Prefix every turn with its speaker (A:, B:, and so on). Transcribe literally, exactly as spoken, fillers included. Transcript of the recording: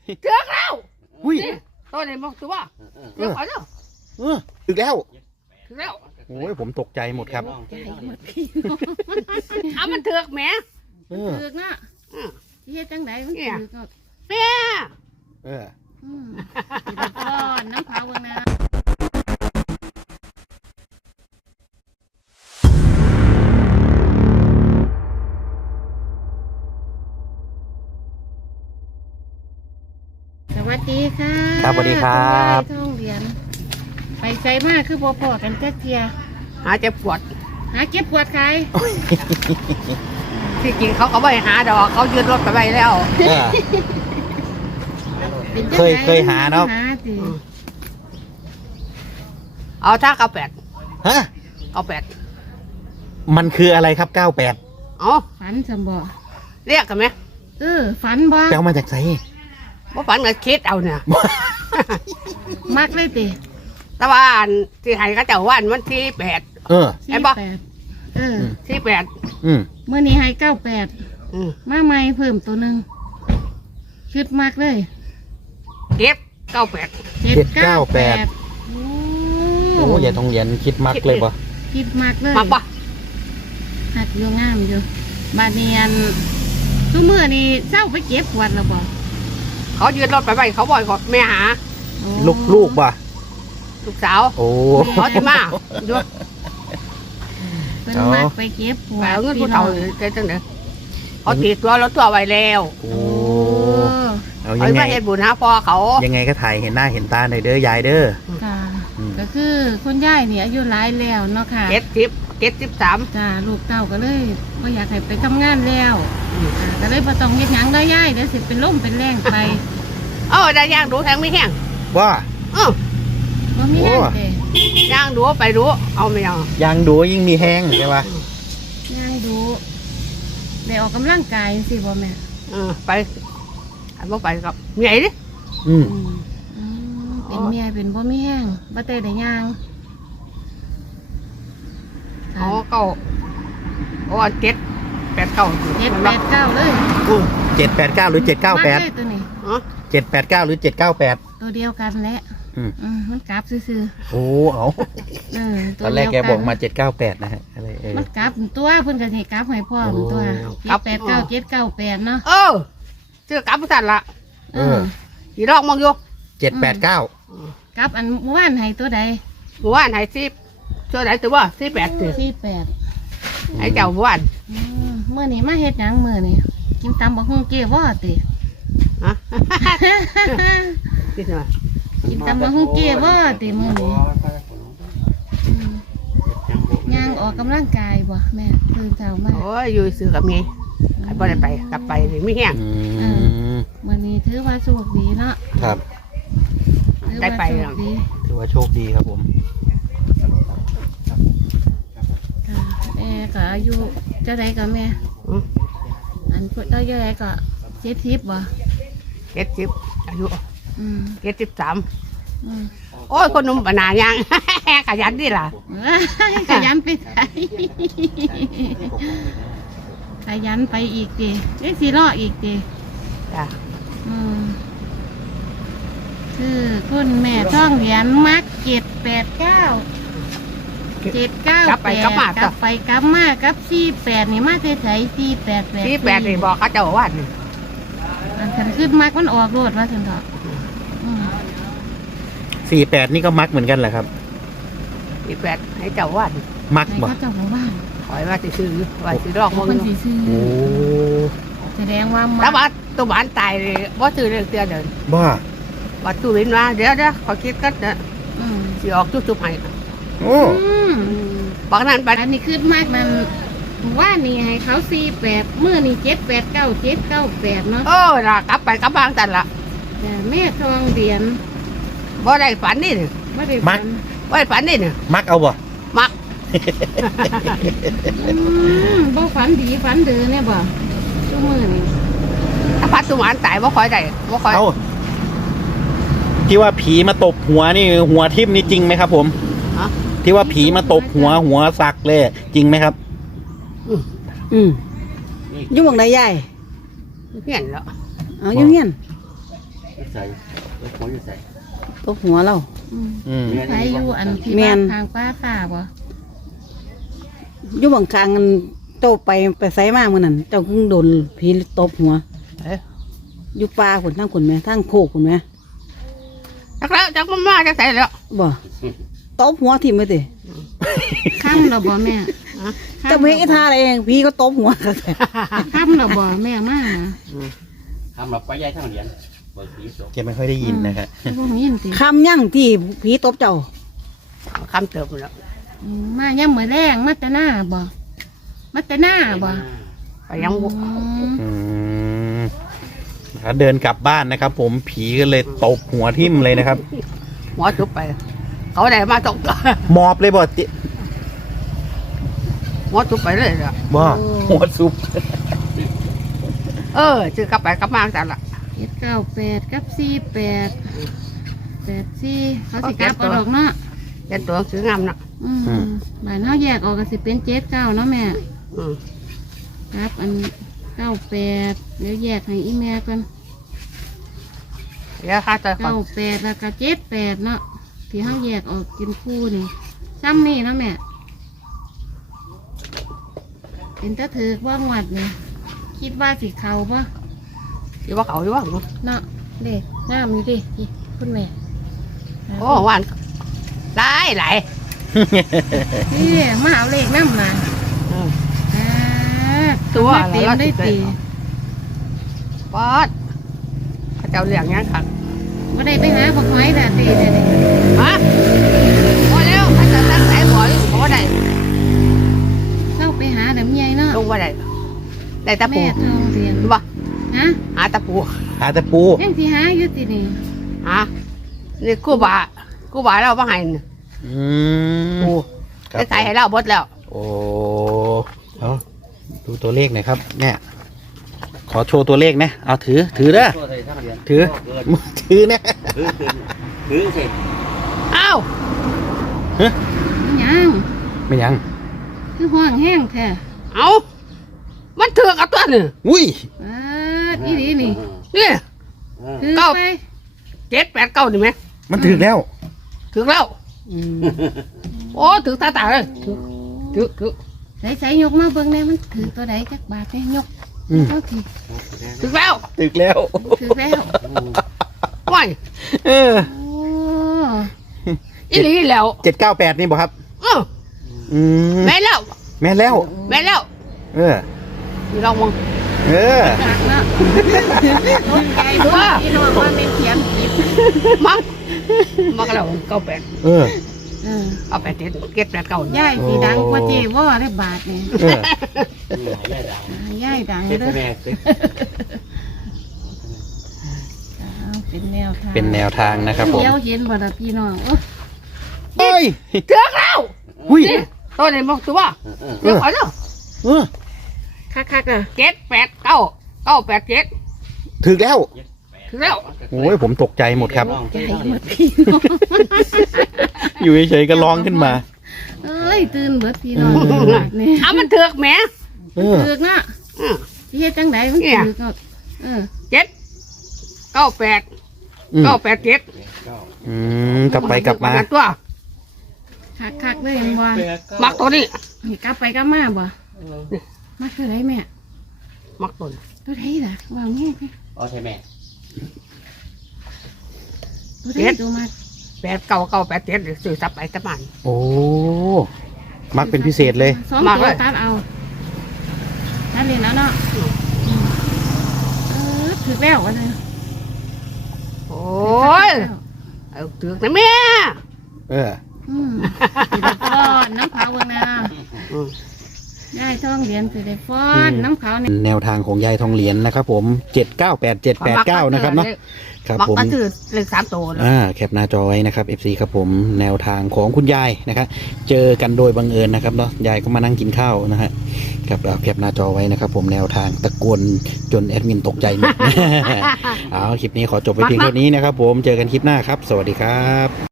A: เถือกแล้ว
B: อุ้ย
A: ตัวนี้บอกตัวเดี๋ยวขอเนาะ
B: เออถึกแล้ว
A: ถือแล้ว
B: โอ้ยผมตกใจหมดครับ
A: เอามันเถือกแหม
B: เออ
C: ถือกเนาะเฮ็ดจังไดมันถือกก็
A: แม่
B: เออ
C: อืมร้อนน้ำเผาเบิ่งนะสวัสดีค่ะ
B: ครับสวัสดีครับ
C: ณยายท่องเรียนไปไสมากคือบ่พอกันจักเที่ย
A: หาเจ็บปวด
C: หาเก็บปวดใคร
A: ที่จริงเขาก็ไม่หาดอกเขายืนรถไปไว้แล้ว
B: เออ
C: เป็นจัง
B: เคย
C: ได
B: เคยหาเนาะ
C: หาสิ
A: เอาถ้าเก้าแปด
B: ฮะ
A: เก้าแปด
B: มันคืออะไรครับเก้าแปด
A: เอา
C: ฝันสมบ่
A: เรียกกันไหม
C: เออฝันบ่
B: แปลมาจากไส
A: ว่าฝันกับคิดเอาเนี่ย
C: มักเลยติ
A: แต่ว่าอันที่ไทยเขาจะว่าอันวันที่แปด
B: เออ
A: ไอ้บ่
C: สี่แปดเออ
A: ที่แปด
B: อืม
C: เมื่อนี้ให้เก้าแปด
A: อืม
C: มาใหม่เพิ่มตัวหนึ่งคิดมากเลย
A: เก็บเก้าแปด
C: เจ็ดเก้าแปด
B: โอ้ยายทองเหรียญคิดมักเลยปะ
C: คิดมากเลย
A: มากปะ
C: หักอยู่งามอยู่บาดเนียนทุกเมื่อนี้เจ้าไปเก็บขวดแล้วบ่
A: เขายืนรถไปไว้เขาบอกเขาแม่หา
C: โอ้
B: ลูกลูกปะ
A: ลูกสาว
B: โอ้
A: เขาจะมาดู
C: เพิ่น
B: เอา
C: มากไปเก็บขว
A: ไป
C: ด
A: เอาเงินผู้
C: พี่น้
A: เฒ่า
C: อง
A: ใจจังเด้อเขาตีตัวรถตัวไว้แล้ว
B: โอ้
C: โอ้
B: เอา
A: เขา
B: ยังไง
A: ไม่เห็นบุญหาพ่อเขา
B: ยังไงก็ถ่ายเห็นหน้าเห็นตาหน่อยเด้อยายเด้อ
C: ค่ะ
B: อืม
C: ก็คือคุณยายนี่อายุหลายแล้วเนาะค่ะ
A: เจ็ดสิบเจ็ดสิบสาม
C: จ้าลูกเต้าก็เลยบ่อยากให้ไปทำงานแล้วอ่าก็เลยบ่ต้องเฮ็ดหยังได้ยายเดี๋ยวสิเป็นลมเป็นแรงไป
A: เออได้ย่างดูแทงไม่แห้ง
B: ว่า
A: เออ
C: บ่มีงานเด้
A: ย่างดูไปดูเอาไม่เอา
B: ยางดูยิ่งมีแห้งใช่ปะ
C: ย่างดูได้ออกกำลังกายสิบ่แม่
A: เออไปอันบ่ไปกับเมียดิ
B: อืม
C: อืมอืมเป็นเมียเป็นบ่มีแห้งบ่ได้ได้ย่าง
A: เขาเก้าโอ้เจ็ดแปดเก้า
C: เจ็ดแปดเก้าเลย
B: เจ็ดแปดเก้าหรือเจ็ดเก้าแปด
C: มเลยตัวนี้
A: อ๋อ
B: เจ็ดแปดเก้าหรือเจ็ดเก้าแปด
C: ตัวเดียวกันแหละ
B: อืม
C: อืมมันกลับซื่อ
B: โอ้เอา
C: ๆเออ
B: ตอนแรกแกบอกมาเจ็ดเก้าแปดนะฮะอะไรเออ
C: มันกลับตัวเพิ่นก็สิกลับให้พ่อมันตัว
B: โอ้
C: เจ็ดแปดเก้าเจ็ดเก้าแปดเนาะ
A: เออชื่อกลับสั่นละ
B: เออ
A: อีรอกมองอยู่
B: เจ็ดแปดเก้าก
C: ลับอันเมื่อวานให้ตัวใด
A: หมู่บ้านไหนสิช่วยไหนตัวว่าสิแปดสิ
C: สี่แปด
A: ไอ้เจ้าหมู่บ้าน
C: อืมมื้อนี้มาเฮ็ดหยังมื้อนี้กินตำบักหุ่งเก้บ่ติ
A: ฮะคิดว่า
C: กินตำบักหุ่งเก้บ่ติมื้อนี้อืมย่างออกกำลังกายบ่แม่ตื่นเช้ามา
A: โอ้ยอยู่ซื้อกับเมียไอ้บ่ได้ไปกลับไปนี่ไม่แห้ง
B: อืม
C: มื้อนี้ถือว่าโชคดีเนาะ
B: ครับ
C: ถือว่าโชคดี
B: ถือว่าโชคดีครับผม
C: ค่ะแม่ก็อายุเท่าใดก็แม่
A: อืม
C: อันเพิ่นเท่าใดก็เจ็ดสิบบ่
A: เจ็ดสิบอายุ
C: อืม
A: เจ็ดสิบสาม
C: อืม
A: โอ้ยคนหนุ่มปนานยัง ขยันดิล่ะ
C: ขยันไปไสขยันไปอีกดิได้สิรออีกดิ
A: จ้ะ
C: อืมคือคุณแม่ท่องเหรียญมักเจ็ดแปดเก้าเจ็ดเก้าก
A: ลับไป
C: แปด
A: กลับมาก
C: ลับไปกลับมากับสี่แปดนี่มาเทไสสี่แปดแปด
A: ที่แปดนี่บอกเขาเจ้าว่านี่
C: อันฉันขึ้นมักมันออกโลดว่าฉันเถอะอืม
B: สี่แปดนี่ก็มักเหมือนกันแหละครับ
A: ที่แปดให้เจ้าว่านี่
B: มัก
C: ให้
B: บ่
C: เขาเจ้าของบ้าน
A: คอยว่าสิซื้อว่าสิรอกมอง
C: คน
A: อยู่
C: สีซื้อ
B: โอ้
C: แสดงว่ามั
A: แต่
C: ก
A: ว่าตัวบ้านตายเลยว่าซื้อเรื่องเตือนเดิน
B: บ้า
A: ว่าตู้ลิ้นว่าเดี๋ยวเดี๋ยวขอคิดกันเด้อ
C: อืม
A: สิออกจุ๊บๆให้
B: โอ้
C: อืม
A: บางนั้นไป
C: อันนี้ขึ้นมากนั่นว่านี่ให้เขาสี่แปดเมื่อนี่เจ็ดแปดเก้าเจ็ดเก้าแปดเนาะ
A: เออล่ะกลับไปกลับบางตันละ
C: แต่แม่ทองเหรียญ
A: บ่ได้ฝันนี่นี่
C: ไม่ได้ฝัน
A: บ่ได้ฝันนี่นี่
B: มักเอาบ่
A: มัก
C: อืมบ่ฝันดีฝันเดือเนี่ยบ่ชั่วมือนี่
A: ถ้าพัดตัวบ้านตายบ่ค่อยได้บ่ค่อย
B: เอาที่ว่าผีมาตบหัวนี่หัวทิ่มนี่จริงไหมครับ ผม
A: ฮะ
B: ที่ว่าผีมาตบหัวหัวสักเลยจริงไหมครับ
D: อืมอยู่หมองใดยาย
A: เห็นแล้ว
D: เอาอยู่เฮียน
E: ใส่แล้วหัวอยู่ใส่
D: ตบหัวเรา
C: อืม
B: อืม
C: ใช้อยู่อันที่
D: แม่
C: บ้าน
D: น
C: ทางป้าตาบ่
D: อยู่บางครั้งมันโตไปไปไสมามื้อนั้นเจ้าเพิ่งโดนผีตบหัว
A: เอ๊ะ
D: อยู่ป่าพุ่นทางพุ่นแม่ทางโคกพุ่นแม่
A: จักแล้วจักมันมาจักใส่แล้ว
D: บ่ตบหัวทิ่มไปติ
C: ค่ำเราบ่แม่
D: เจ้าไปเฮ็ดท่าอะไรเองผีก็ตบหัวกัน
C: ค่ำเราบ่แม่มานะ
E: ทำหลับไปย้ายทางเหรียญเบิกผีศพ
B: แกไม่ค่อยได้ยินนะครับ
C: พวกนี้สิ
D: คำยั่งที่ผีตบเจ้า
A: คำเติบแล้ว
C: อืมมาย่ำมือแรงมาแต่หน้าบ่มาแต่หน้าบ่
A: ไปยัง
C: อืม
B: อืมแล้วเดินกลับบ้านนะครับ ผมผีก็เลยตบหัวทิ่มเลยนะครับ
A: หัวจุบไป เขาได้มาตก
B: หมอบเลยบ่ติ
A: หัวจุบไปเลยอ่ะ
B: บ่หัวซุป
A: เออจือกลับไปกลับมาจังละ
C: เจ็ดเก้าแปดกับสี่แปดแปดสี่เขาสิกลับเอาดอกเนาะ
A: เป็นตัวหนังสืองามนะ
C: อืมบ่ายเนาะแยกออกก็สิเป็นเจ็ดเก้าเนาะแม่
A: อืม
C: ครับอันเก้าแปดเดี๋ยวแยกให้อีแม่กัน
A: เดี๋ยวข้าจะขอ
C: เก้าแปดแล้วก็เจ็ดแปดเนาะที่เขาแยกออกกินคู่นี่ซ้ำนี่เนาะแม่เป็นตะถือกว่างวัดนี่คิดว่าสิเขาปะ
A: อยู่ว่าเขาอยู่ว่า
C: เนาะเด็กงามอยู่ดินี่คุณแม่
A: โอ้หวานหลายหลาย
C: นี่มาเอาเลขน้ำมา
A: อืม
C: อ่า
A: ตัว
C: มา
A: อะไร
C: เต็ม
A: เรา
C: ได้
A: สิ
C: ตี
A: ปอดข้าเจ้าเลี้ยงยังขัง
C: ว่าได้ไปหาบักไม้ด่าตีเลยนี่
A: ฮะพอแล้วข้าเจะตั้งใจบ่อยบ่ได้
C: เข้าไปหาเดี๋ยวใหญ่เนาะ
A: ลงบ่ได้ได้ตะปู
C: แม่ทองเรียน
A: รู้ป่ะ
C: ฮะ
A: หาตะปู
B: หาแต่ปู
C: ยังสิหาอยู่ตินี่
A: ฮะนี่กูบากูบาเราบ่ให้นี่
B: อืม
A: ปู
B: ครับ
A: ได้ใส่ให้เราหมดแล้ว
B: โอ้เอาดูตัวเลขหน่อยครับแม่ขอโชว์ตัวเลขนะเอาถือถือเด้อ
E: ตัวใส่ทางเหรียญ
B: ถือ
E: เกิน
B: ถือนะ
E: ถือถือถือสิ
A: อ้าว
C: ยัง
B: ไม่ยัง
C: คือห้องแห้งแท้
A: เอามันเถือกเอาตัวนี่
B: อุ้ย
C: อ่าอีดีนี่
A: นี่
C: คือ
A: เก้า
C: ไป
A: เจ็ดแปดเก้านี่ไหม
B: มันถือแล้ว
A: ถึงแล้ว
D: อืม
A: โอ้ถึงตาตาเลยถึงถึงถึง
C: ใส่ใส่ยกมาเบิ่งแน่มันถือตัวใดจักบาทแน่ยก
B: อืม
C: เท่าที
A: ถึงแล้ว
B: ถึกแล้ว
C: ถือแล้ว
A: ว้าย
B: เออ
C: โอ้
A: อีหลีแล้ว
B: เจ็ดเก้าแปดนี่บอกครับ
A: เออ
B: อืม
A: แม่นแล้ว
B: แม่นแล้ว
A: แม่นแล้ว
B: เออ
A: นี่ลองมอง
B: เออ
C: หักแล้วรถใหญ่ด้วยพี่น้องว่าเป็นเขียนผิด
A: มักมักแล้วเก้าแปด
B: เออ
C: เออ
A: เก้าแปดเจ็ดเจ็ดแปดเก้านี่
C: ย่ายสีดังกว่าเจว่าได้บาทนี่
B: เออ
E: ย่ายดัง
C: ย่ายดัง
E: เซ็ต
C: เด้อ
E: แม่เซ็ต
C: เอาเป็นแนวทาง
B: เป็นแนวทางนะครับผม
C: เดี๋ยวเห็นบ่ล่ะพี่น้องโอ้
B: เฮ้ย
A: เถือกแล้ว
B: อุ้ย
A: นี่ตัวนี้มองตัว
E: เออ
A: เดี๋ยวขอเนาะ
B: เออ
C: คักๆอ่ะ
A: เจ็ดแปดเก้าเก้าแปดเจ็ด
B: ถึกแล้ว
A: ถึงแล้ว
B: โอ้ยผมตกใจหมดครับ
C: ใหญ่หมดพี่น้อง
B: อยู่เฉยๆก็ร้องขึ้นมา
C: เอ้ยตื่นเบิดพี่น้องบาทนี่
A: เอามันเถือกแหม
B: เออ
C: ถือกเนาะ
A: อืม
C: สิเฮ็ดจังไดมัน
A: เนี่ย
C: ถือกเนาะเออ
A: เจ็ดเก้าแปด
B: อืม
A: เก้าแปดเจ็ด
B: อืมกลับไปกลับมา
A: ตัว
C: คักๆเลยเห็นบ่
A: มักตัวนี้
C: นี่กลับไปกลับมาบ่มาคือไรแม่
A: มักตัวนี้
C: ตัวไหนล่ะวางแง่ไป
E: อ๋อใช่แม่
C: ตัวไหนตัวมา
A: แปดเก้าเก้าแปดเจ็ดหรือสื่อสับไปสับมัน
B: โอ้ มักเป็นพิเศษเลย
C: สอง
A: มาก
C: ตัว
A: เลย
C: ตัดเอาตัดเลยแล้วเนาะอืมเออถือแล้ววะเลย
A: โอ้ยเอาถือกนะแม่
B: เออ
C: อืมสิได้ฟ้อนน้ำขาวเบิ่งนะ
A: อืม
C: ได้ท่องเหรียญสิได้ฟ้อนน้ำขาวนี่
B: แนวทางของยายทองเหรียญนะครับผมเจ็ดเก้าแปดเจ็ดแปดเก้านะครับเนาะครับ
A: มัก
B: ผม
A: ก็คือเลขสามตัวเลย
B: อ่าแคปหน้าจอไว้นะครับ เอฟ ซี ครับผมแนวทางของคุณยายนะครับเจอกันโดยบังเอิญนะครับเนาะยายก็มานั่งกินข้าวนะฮะครับเอาแคปหน้าจอไว้นะครับผมแนวทางตะโกนจนแอดมินตกใจหมด เอาคลิปนี้ขอจบไปเพียงเท่านี้นะครับผมเจอกันคลิปหน้าครับ สวัสดีครับ